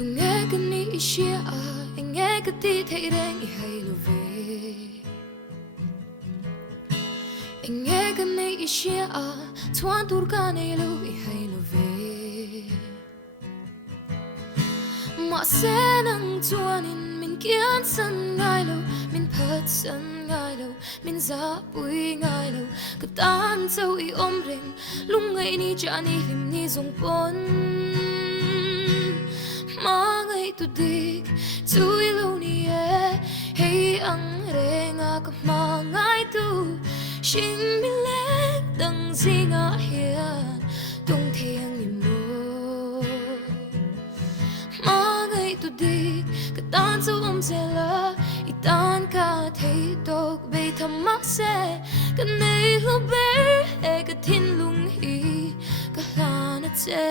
tu nghe cái ní chia anh nghe cái tí thấy đen hay lo về anh nghe cái ní chia thoáng tur cả này lo hay lo về mà sẽ nâng chuanin mình kiến sân ngay lâu mình phật sân ngay lâu mình giá bụi ngay lâu cái tan châu y ôm rình lúc ngày ni cha ni lim ni dùng pon Hmangaihtu dik tui lo ni e hey ang renga ka Hmangaihtu shin mi lek dang zinga hian tung thiang ni mo Hmangaihtu dik ka tan châu om zela i tan ka thei tok be tham mak se ka nei hu ber e ka thin lung hi ka hlan a che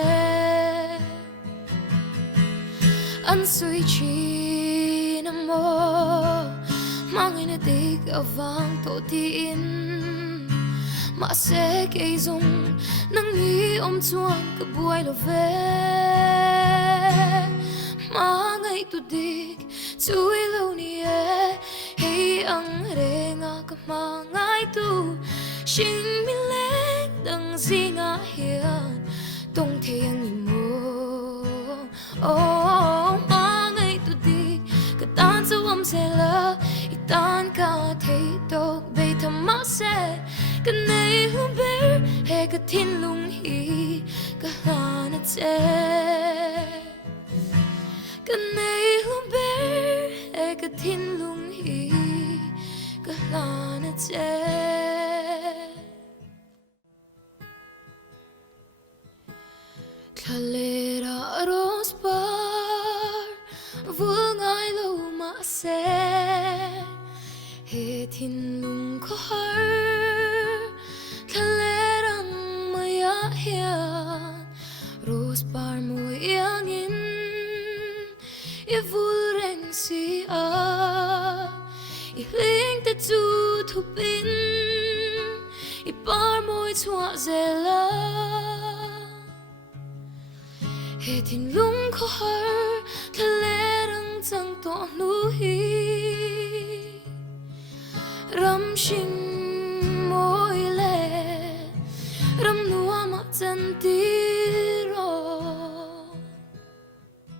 anh suy chi nam mô mang ngày dik ở vang tổ tin mà sẽ gây dung nắng nghi ôm chuan cả buổi lo về Hmangaihtu dik tui lo ni e hey ang renga ka Hmangaihtu shin mi lek dang zinga hian tong thiang ni mo Hmangaihtu dik ka tan châu om zela i tan ka thei tok be tham mak se ka nei hu ber he ka thin lung hi ka hlan a che ka nei hu ber he ka thin lung hi ka hlan a che Thalera rose bar Vuangai lo ma se He thin lung ko har Thalerang maya hian Rose bar mo yangin I vul reng si a I hling te tu thupin I bar moi chua zela He thin lung ko har Thalerang chang to nu hi Ram shin moi le Ram nuwa ma chan ti